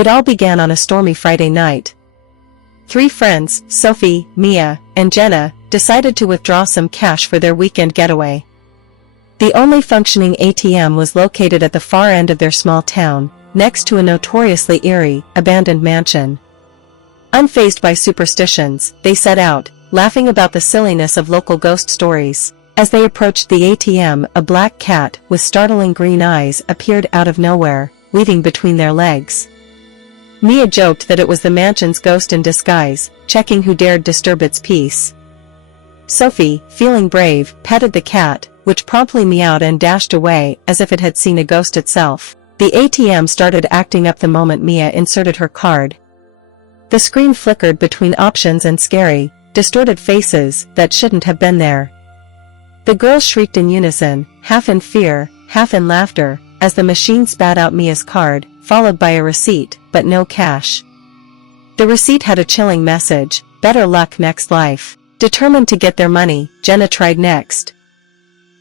It all began on a stormy Friday night. Three friends, Sophie, Mia, and Jenna, decided to withdraw some cash for their weekend getaway. The only functioning ATM was located at the far end of their small town, next to a notoriously eerie, abandoned mansion. Unfazed by superstitions, they set out, laughing about the silliness of local ghost stories. As they approached the ATM, a black cat with startling green eyes appeared out of nowhere, weaving between their legs. Mia joked that it was the mansion's ghost in disguise, checking who dared disturb its peace. Sophie, feeling brave, petted the cat, which promptly meowed and dashed away as if it had seen a ghost itself. The ATM started acting up the moment Mia inserted her card. The screen flickered between options and scary, distorted faces that shouldn't have been there. The girls shrieked in unison, half in fear, half in laughter, as the machine spat out Mia's card, followed by a receipt, but no cash. The receipt had a chilling message: better luck next life. Determined to get their money, Jenna tried next.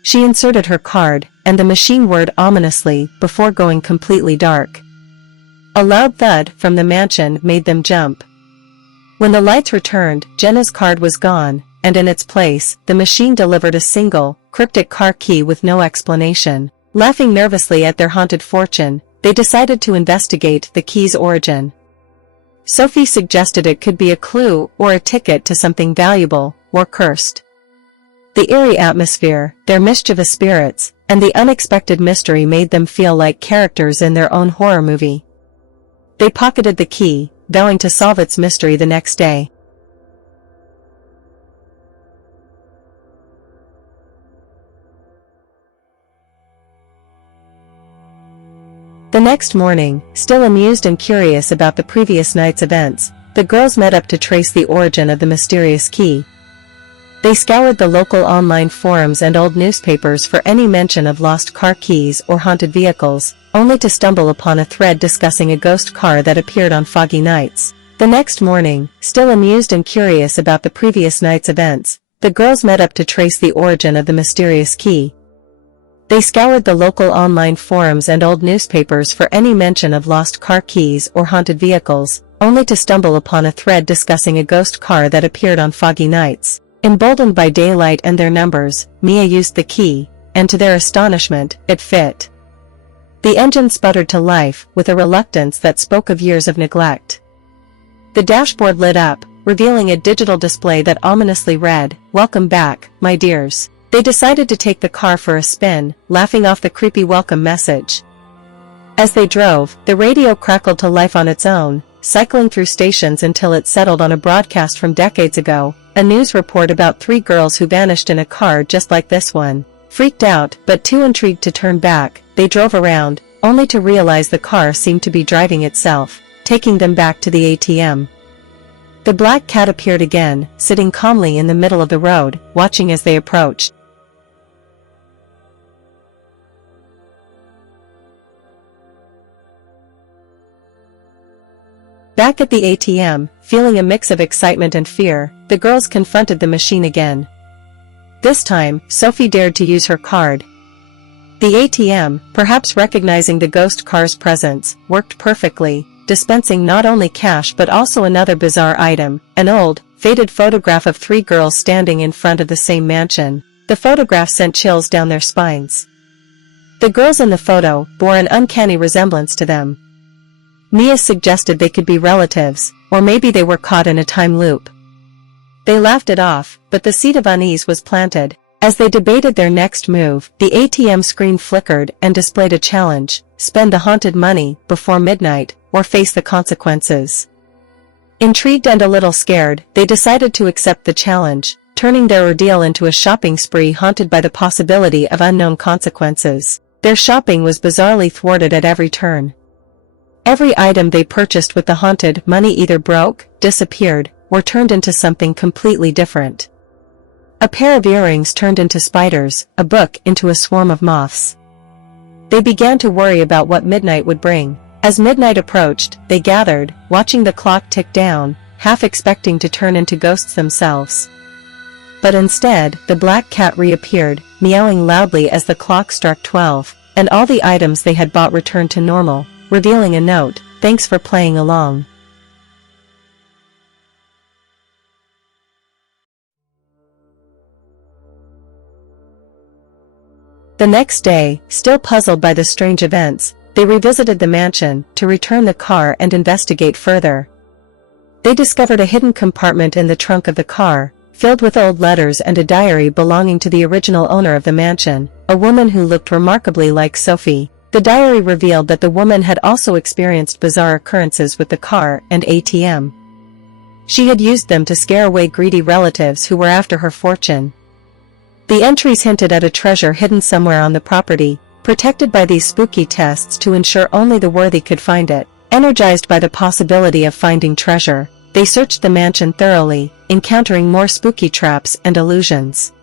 She inserted her card, and the machine whirred ominously before going completely dark. A loud thud from the mansion made them jump. When the lights returned, Jenna's card was gone, and in its place, the machine delivered a single, cryptic car key with no explanation. Laughing nervously at their haunted fortune, they decided to investigate the key's origin. Sophie suggested it could be a clue or a ticket to something valuable, or cursed. The eerie atmosphere, their mischievous spirits, and the unexpected mystery made them feel like characters in their own horror movie. They pocketed the key, vowing to solve its mystery the next day. The next morning, still amused and curious about the previous night's events, the girls met up to trace the origin of the mysterious key. They scoured the local online forums and old newspapers for any mention of lost car keys or haunted vehicles, only to stumble upon a thread discussing a ghost car that appeared on foggy nights. The next morning, still amused and curious about the previous night's events, the girls met up to trace the origin of the mysterious key. They scoured the local online forums and old newspapers for any mention of lost car keys or haunted vehicles, only to stumble upon a thread discussing a ghost car that appeared on foggy nights. Emboldened by daylight and their numbers, Mia used the key, and to their astonishment, it fit. The engine sputtered to life with a reluctance that spoke of years of neglect. The dashboard lit up, revealing a digital display that ominously read, "Welcome back, my dears." They decided to take the car for a spin, laughing off the creepy welcome message. As they drove, the radio crackled to life on its own, cycling through stations until it settled on a broadcast from decades ago, a news report about 3 girls who vanished in a car just like this one. Freaked out, but too intrigued to turn back, they drove around, only to realize the car seemed to be driving itself, taking them back to the ATM. The black cat appeared again, sitting calmly in the middle of the road, watching as they approached. Back at the ATM, feeling a mix of excitement and fear, the girls confronted the machine again. This time, Sophie dared to use her card. The ATM, perhaps recognizing the ghost car's presence, worked perfectly, dispensing not only cash but also another bizarre item, an old, faded photograph of 3 girls standing in front of the same mansion. The photograph sent chills down their spines. The girls in the photo bore an uncanny resemblance to them. Mia suggested they could be relatives, or maybe they were caught in a time loop. They laughed it off, but the seed of unease was planted. As they debated their next move, the ATM screen flickered and displayed a challenge: spend the haunted money before midnight, or face the consequences. Intrigued and a little scared, they decided to accept the challenge, turning their ordeal into a shopping spree haunted by the possibility of unknown consequences. Their shopping was bizarrely thwarted at every turn. Every item they purchased with the haunted money either broke, disappeared, or turned into something completely different. A pair of earrings turned into spiders, a book into a swarm of moths. They began to worry about what midnight would bring. As midnight approached, they gathered, watching the clock tick down, half expecting to turn into ghosts themselves. But instead, the black cat reappeared, meowing loudly as the clock struck 12, and all the items they had bought returned to normal, revealing a note: Thanks for playing along. The next day, still puzzled by the strange events, they revisited the mansion to return the car and investigate further. They discovered a hidden compartment in the trunk of the car, filled with old letters and a diary belonging to the original owner of the mansion, a woman who looked remarkably like Sophie. The diary revealed that the woman had also experienced bizarre occurrences with the car and ATM. She had used them to scare away greedy relatives who were after her fortune. The entries hinted at a treasure hidden somewhere on the property, protected by these spooky tests to ensure only the worthy could find it. Energized by the possibility of finding treasure, they searched the mansion thoroughly, encountering more spooky traps and illusions.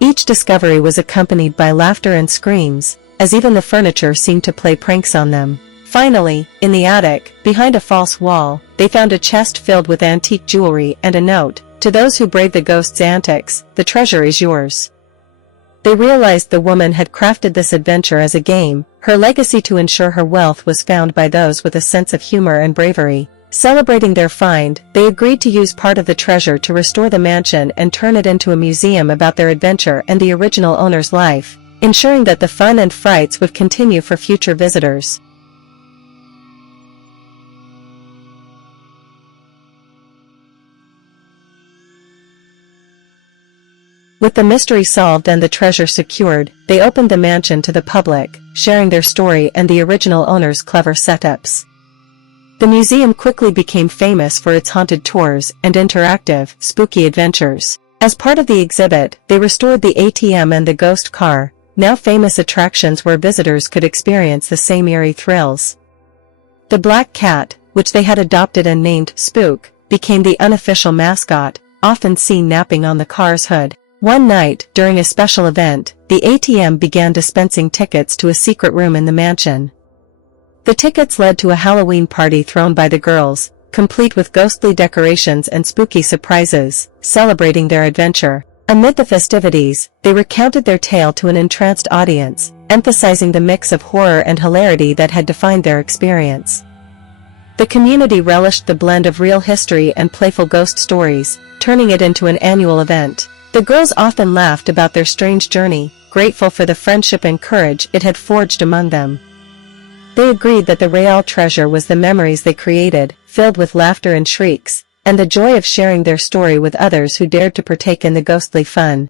Each discovery was accompanied by laughter and screams, as even the furniture seemed to play pranks on them. Finally, in the attic, behind a false wall, they found a chest filled with antique jewelry and a note: "To those who brave the ghost's antics, the treasure is yours." They realized the woman had crafted this adventure as a game. Her legacy to ensure her wealth was found by those with a sense of humor and bravery. Celebrating their find, they agreed to use part of the treasure to restore the mansion and turn it into a museum about their adventure and the original owner's life, ensuring that the fun and frights would continue for future visitors. With the mystery solved and the treasure secured, they opened the mansion to the public, sharing their story and the original owner's clever setups. The museum quickly became famous for its haunted tours and interactive, spooky adventures. As part of the exhibit, they restored the ATM and the ghost car, now famous attractions where visitors could experience the same eerie thrills. The black cat, which they had adopted and named Spook, became the unofficial mascot, often seen napping on the car's hood. One night, during a special event, the ATM began dispensing tickets to a secret room in the mansion. The tickets led to a Halloween party thrown by the girls, complete with ghostly decorations and spooky surprises, celebrating their adventure. Amid the festivities, they recounted their tale to an entranced audience, emphasizing the mix of horror and hilarity that had defined their experience. The community relished the blend of real history and playful ghost stories, turning it into an annual event. The girls often laughed about their strange journey, grateful for the friendship and courage it had forged among them. They agreed that the real treasure was the memories they created, filled with laughter and shrieks, and the joy of sharing their story with others who dared to partake in the ghostly fun.